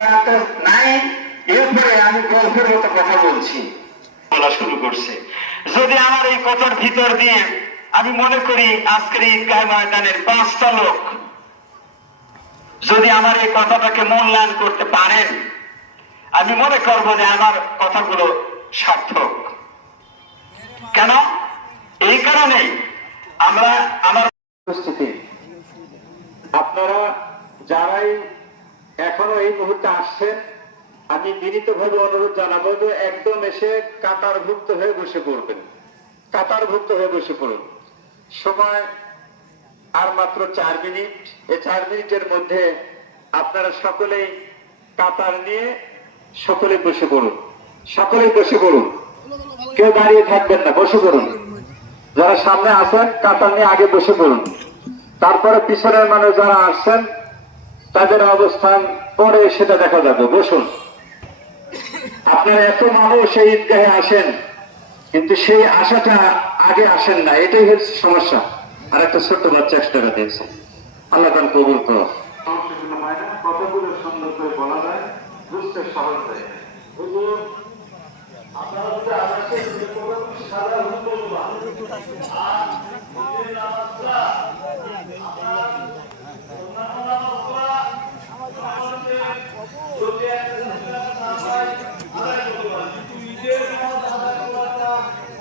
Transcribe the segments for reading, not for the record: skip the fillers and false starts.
নাই। এরপরে আমি গল্পের মতো কথা বলছি, বলা শুরু করছে। যদি আমার এই কথার ভিতর দিয়ে আমি মনে করি আজকের ঈদগাহ ময়দানের 5টা লোক যদি আমার এই কথাটাকে মূল্যায়ন করতে পারেন, আমি মনে করবো যে আমার কথাগুলো সার্থক। কেন? এই কারণেই আমরা আমার উপস্থিতি আপনারা যারাই এখনো এই মুহূর্তে আসছেন, আমি বিনীতভাবে অনুরোধ জানাবো যে একদম এসে কাতারভুক্ত হয়ে বসে পড়বেন। কাতারভুক্ত হয়ে বসে পড়ুন। সময় আর মাত্র 4 মিনিট। এই 4 মিনিটের মধ্যে আপনারা সকলেই কাতার নিয়ে সকলে বসে পড়ুন। সকলেই বসে পড়ুন, কেউ দাঁড়িয়ে থাকবেন না, বসে পড়ুন। যারা সামনে আছেন কাতার নিয়ে আগে বসে পড়ুন। তারপরে পিছনের মানুষ যারা আসছেন তাদের অবস্থান পরে সেটা দেখা যাবে। বসুন। আপনারা এত মানুষ এই ঈদগাহে আসেন, কিন্তু সেই আশাটা আগে আসেন না, এটাই হচ্ছে সমস্যা। আর একটা ছোট্ট বাচ্চা চেষ্টা দিয়েছে, আল্লাহ তাআলা কবুল করুন। কতগুলো সুন্দর করে বলা যায়, বুঝতে সহজ হয়। আপনারা যদি আকাশে সাদা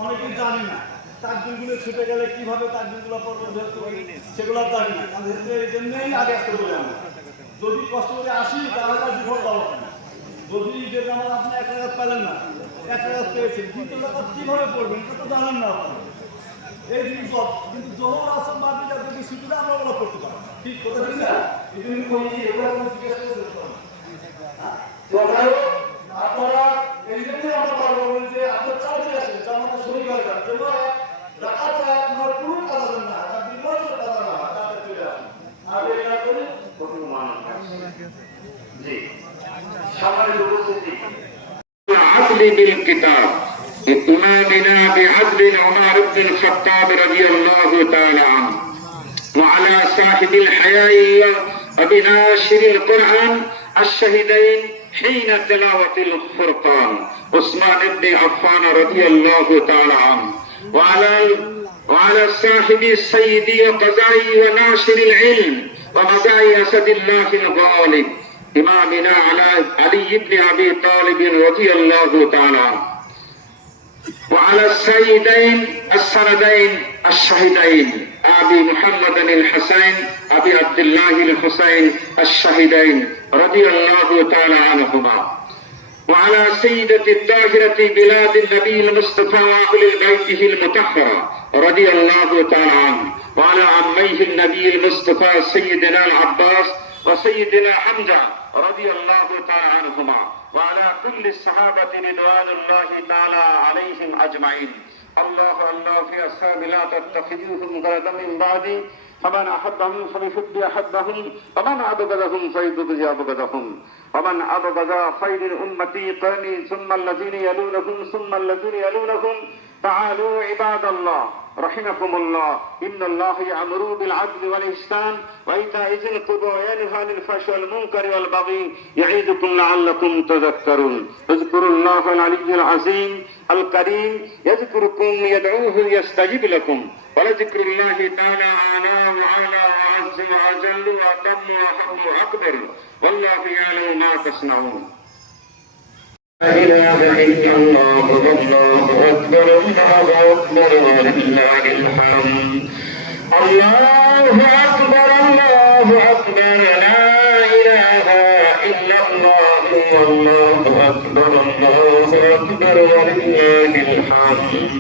অনেকেই জানি না তাকবীরগুলো ছুটে গেলে কিভাবে তাকবীরগুলো সেগুলো জানি না। এই জন্যই আগে আসতে বলি আমরা, যদি কষ্ট করে আসি তাহলে আর বিফল পাবো না। যদি ঈদের নামাজ আপনি 1 রাকাত পেলেন না, 1 রাকাত পেয়েছেন, 2 রাকাত কিভাবে পড়বেন এটা তো জানেন না আপনারা। এই বিপদ, কিন্তু জোহর আসর মাগরিব যদি ছুটিটা আমরা ওগুলো করতে পারি, ঠিক কথা ঠিক না? এটা কিন্তু আপনারা এই জন্যই আমরা বলবো যে আপনার চালু আসেন জামাতে শরীর হয়ে যান, যেন রাকাত আপনার পুরো কাজ না, আপনার বিপরীত কাজ না, তাতে চলে আসেন। আর এটা করে কোনো মানে জি সম্মানিত উপস্থিতি عدل بالكتاب إمامنا بعدل عمر بن الخطاب رضي الله تعالى عنه وعلى صاحب الحياء وبناشر القرآن الشهيدين حين تلاوة الفرقان عثمان بن عفان رضي الله تعالى عنه وعلى صاحب السيد وقضائي وناشر العلم ومدعي أسد الله الغالب إمامنا علي بن أبي طالب رضي الله تعالى عنه وعلى السيدين السندين الشهيدين أبي محمد الحسين أبي عبد الله الحسين الشهيدين رضي الله تعالى عنهما وعلى سيدة الطاهرة بلاد النبي المصطفى وأهل بيته المطهرة رضي الله تعالى عنه وعلى عميه النبي المصطفى سيدنا العباس وسيدنا حمزة رضي الله تعالى عنهما وعلى كل الصحابة رضوان الله تعالى عليهم أجمعين. الله الله في أصحاب لا تتخذوهم غرضا من بعدي فمن أحبهم فليحب أحبهم ومن أبغضهم فليبغض أبغضهم ومن أبغض خير أمتي قرني ثم الذين يلونهم ثم الذين يلونهم. تعالوا عباد الله رحمكم الله إن الله يأمر بالعدل والإحسان وإيتاء ذي القربى وينهى عن الفحشاء والمنكر والبغي يعظكم لعلكم تذكرون. اذكروا الله العلي العظيم الكريم يذكركم يدعوه يستجب لكم ولذكر الله تعالى أعلى وأعلى وأعز وأجل وأتم وأحب وأكبر والله يعلم ما تصنعون. لا إله إلا الله والله أكبر الله أكبر ولله الحمد. الله أكبر الله أكبر لا إله إلا الله والله أكبر الله أكبر ولله الحمد.